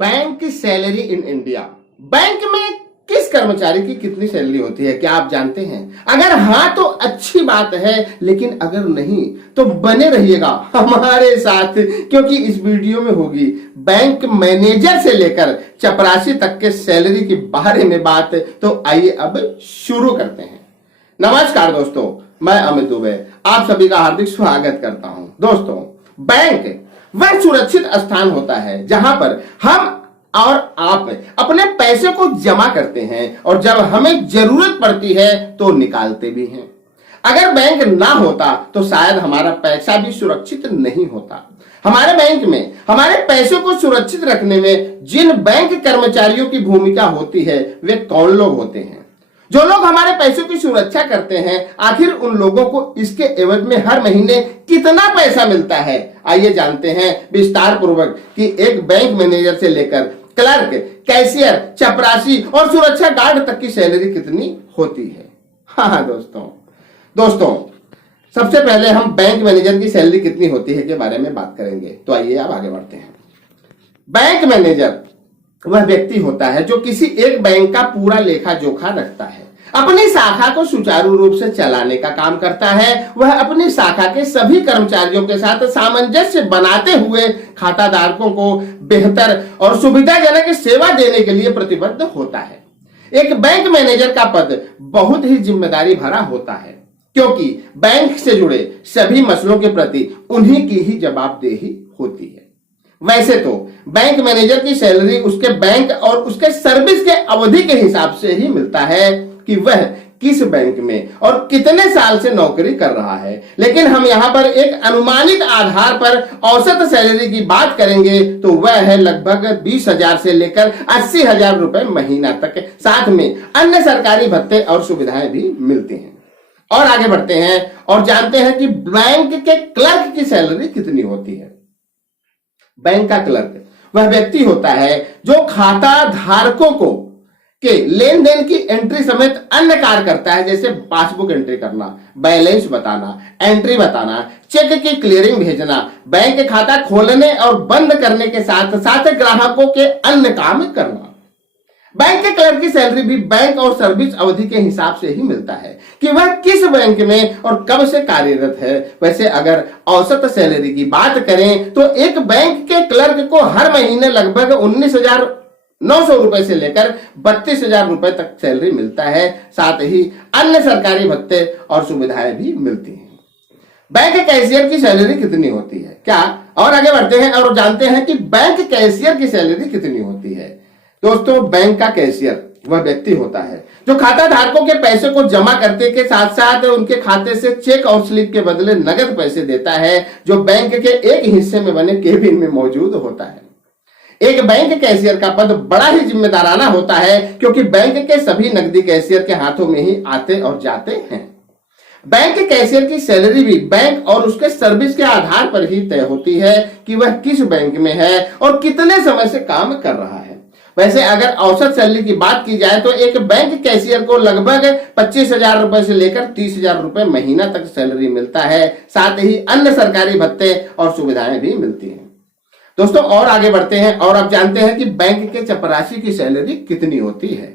Bank की salary in India. Bank में किस कर्मचारी की कितनी सैलरी होती है, क्या आप जानते हैं? अगर हाँ तो अच्छी बात है, लेकिन अगर नहीं तो बने रहिएगा हमारे साथ, क्योंकि इस वीडियो में होगी बैंक मैनेजर से लेकर चपरासी तक के सैलरी के बारे में बात। तो आइए अब शुरू करते हैं। नमस्कार दोस्तों, मैं अमित दुबे आप सभी का हार्दिक स्वागत करता हूं। दोस्तों, बैंक वह सुरक्षित स्थान होता है जहां पर हम और आप अपने पैसे को जमा करते हैं और जब हमें जरूरत पड़ती है तो निकालते भी हैं। अगर बैंक ना होता तो शायद हमारा पैसा भी सुरक्षित नहीं होता। हमारे बैंक में हमारे पैसे को सुरक्षित रखने में जिन बैंक कर्मचारियों की भूमिका होती है वे कौन लोग होते हैं? जो लोग हमारे पैसों की सुरक्षा करते हैं, आखिर उन लोगों को इसके एवज में हर महीने कितना पैसा मिलता है? आइए जानते हैं विस्तार पूर्वक कि एक बैंक मैनेजर से लेकर क्लर्क, कैशियर, चपरासी और सुरक्षा गार्ड तक की सैलरी कितनी होती है। हाँ दोस्तों, सबसे पहले हम बैंक मैनेजर की सैलरी कितनी होती है के बारे में बात करेंगे। तो आइए अब आगे बढ़ते हैं। बैंक मैनेजर वह व्यक्ति होता है जो किसी एक बैंक का पूरा लेखा जोखा रखता है, अपनी शाखा को सुचारू रूप से चलाने का काम करता है। वह अपनी शाखा के सभी कर्मचारियों के साथ सामंजस्य बनाते हुए खाताधारकों को बेहतर और सुविधाजनक सेवा देने के लिए प्रतिबद्ध होता है। एक बैंक मैनेजर का पद बहुत ही जिम्मेदारी भरा होता है, क्योंकि बैंक से जुड़े सभी मसलों के प्रति उन्हीं की ही जवाबदेही होती है। वैसे तो बैंक मैनेजर की सैलरी उसके बैंक और उसके सर्विस के अवधि के हिसाब से ही मिलता है कि वह किस बैंक में और कितने साल से नौकरी कर रहा है, लेकिन हम यहां पर एक अनुमानित आधार पर औसत सैलरी की बात करेंगे तो वह है लगभग 20,000 से लेकर 80,000 रुपए महीना तक। साथ में अन्य सरकारी भत्ते और सुविधाएं भी मिलती हैं। और आगे बढ़ते हैं और जानते हैं कि बैंक के क्लर्क की सैलरी कितनी होती है। बैंक का क्लर्क वह व्यक्ति होता है जो खाता धारकों को के लेन देन की एंट्री समेत अन्य कार्य करता है, जैसे पासबुक एंट्री करना, बैलेंस बताना, एंट्री बताना, चेक की क्लियरिंग भेजना, बैंक खाता खोलने और बंद करने के साथ साथ ग्राहकों के अन्य काम करना। बैंक के क्लर्क की सैलरी भी बैंक और सर्विस अवधि के हिसाब से ही मिलता है कि वह किस बैंक में और कब से कार्यरत है। वैसे अगर औसत सैलरी की बात करें तो एक बैंक के क्लर्क को हर महीने लगभग 19,900 रुपए से लेकर 32,000 रुपए तक सैलरी मिलता है। साथ ही अन्य सरकारी भत्ते और सुविधाएं भी मिलती हैं। बैंक कैशियर की सैलरी कितनी होती है क्या? और आगे बढ़ते हैं और जानते हैं कि बैंक कैशियर की सैलरी कितनी होती है। दोस्तों, बैंक का कैशियर वह व्यक्ति होता है जो खाता धारकों के पैसे को जमा करने के साथ साथ उनके खाते से चेक और स्लिप के बदले नगद पैसे देता है, जो बैंक के एक हिस्से में बने केबिन में मौजूद होता है। एक बैंक कैशियर का पद बड़ा ही जिम्मेदाराना होता है, क्योंकि बैंक के सभी नकदी कैशियर के हाथों में ही आते और जाते हैं। बैंक कैशियर की सैलरी भी बैंक और उसके सर्विस के आधार पर ही तय होती है कि वह किस बैंक में है और कितने समय से काम कर रहा है। वैसे अगर औसत सैलरी की बात की जाए तो एक बैंक कैशियर को लगभग 25,000 रुपए से लेकर 30,000 रुपए महीना तक सैलरी मिलता है। साथ ही अन्य सरकारी भत्ते और सुविधाएं भी मिलती हैं। दोस्तों, और आगे बढ़ते हैं और अब जानते हैं कि बैंक के चपरासी की सैलरी कितनी होती है।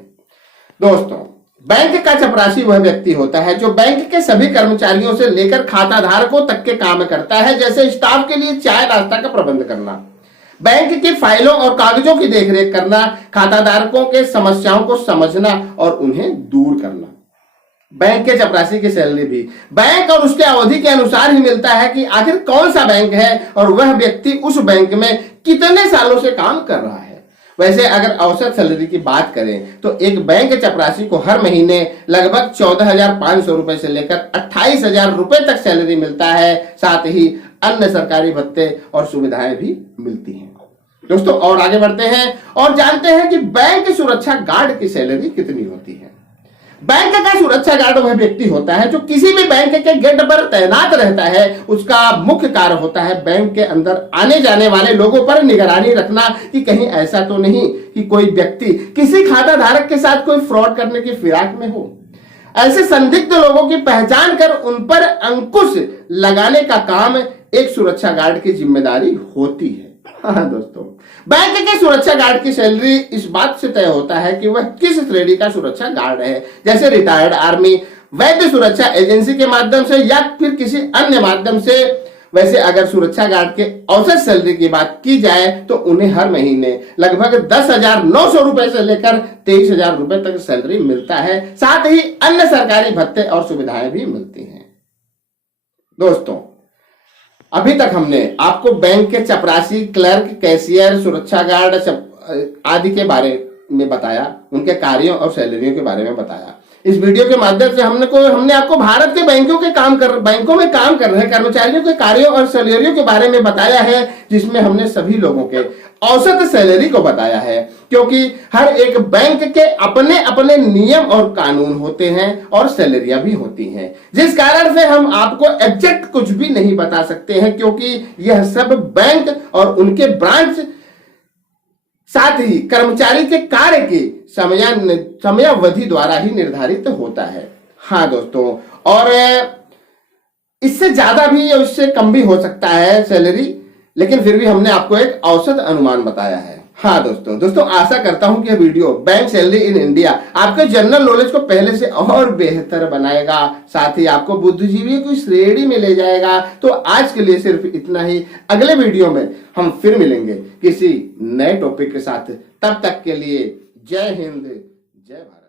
दोस्तों, बैंक का चपरासी वह व्यक्ति होता है जो बैंक के सभी कर्मचारियों से लेकर खाता धारकों तक के काम करता है, जैसे स्टाफ के लिए चाय नाश्ता का प्रबंध करना, बैंक की फाइलों और कागजों की देखरेख करना, खाताधारकों के समस्याओं को समझना और उन्हें दूर करना। बैंक के चपरासी की सैलरी भी बैंक और उसके अवधि के अनुसार ही मिलता है कि आखिर कौन सा बैंक है और वह व्यक्ति उस बैंक में कितने सालों से काम कर रहा है। वैसे अगर औसत सैलरी की बात करें तो एक बैंक चपरासी को हर महीने लगभग 14,500 रुपए से लेकर 28,000 रुपए तक सैलरी मिलता है। साथ ही अन्य सरकारी भत्ते और सुविधाएं भी मिलती हैं। दोस्तों, और आगे बढ़ते हैं और जानते हैं कि बैंक सुरक्षा गार्ड की सैलरी कितनी होती है। बैंक का सुरक्षा गार्ड वह व्यक्ति होता है जो किसी भी बैंक के गेट पर तैनात रहता है। उसका मुख्य कार्य होता है बैंक के अंदर आने जाने वाले लोगों पर निगरानी रखना कि कहीं ऐसा तो नहीं कि कोई व्यक्ति किसी खाता धारक के साथ कोई फ्रॉड करने की फिराक में हो। ऐसे संदिग्ध लोगों की पहचान कर उन पर अंकुश लगाने का काम एक सुरक्षा गार्ड की जिम्मेदारी होती है। हाँ दोस्तों, बैंक के सुरक्षा गार्ड की सैलरी इस बात से तय होता है कि वह किस श्रेणी का सुरक्षा गार्ड है, जैसे रिटायर्ड आर्मी, वैध सुरक्षा एजेंसी के माध्यम से या फिर किसी अन्य माध्यम से। वैसे अगर सुरक्षा गार्ड के औसत सैलरी की बात की जाए तो उन्हें हर महीने लगभग 10,900 रुपए से लेकर 23,000 रुपए तक सैलरी मिलता है। साथ ही अन्य सरकारी भत्ते और सुविधाएं भी मिलती हैं। दोस्तों, अभी तक हमने आपको बैंक के चपरासी, क्लर्क, कैशियर, सुरक्षा गार्ड आदि के बारे में बताया, उनके कार्यों और सैलरियों के बारे में बताया। इस वीडियो के माध्यम से हमने आपको भारत के बैंकों में काम कर रहे कर्मचारियों के कार्यों और सैलरियों के बारे में बताया है, जिसमें हमने सभी लोगों के औसत सैलरी को बताया है, क्योंकि हर एक बैंक के अपने अपने नियम और कानून होते हैं और सैलरियां भी होती हैं, जिस कारण से हम आपको एग्जैक्ट कुछ भी नहीं बता सकते हैं, क्योंकि यह सब बैंक और उनके ब्रांच साथ ही कर्मचारी के कार्य की समयावधि द्वारा ही निर्धारित होता है। हाँ दोस्तों, और इससे ज्यादा भी और इससे कम भी हो सकता है सैलरी, लेकिन फिर भी हमने आपको एक औसत अनुमान बताया है। हाँ दोस्तों आशा करता हूं कि यह video bank salary in India आपके जनरल नॉलेज को पहले से और बेहतर बनाएगा, साथ ही आपको बुद्धिजीवी की श्रेणी में ले जाएगा। तो आज के लिए सिर्फ इतना ही। अगले वीडियो में हम फिर मिलेंगे किसी नए टॉपिक के साथ। तब तक के लिए जय हिंद, जय भारत।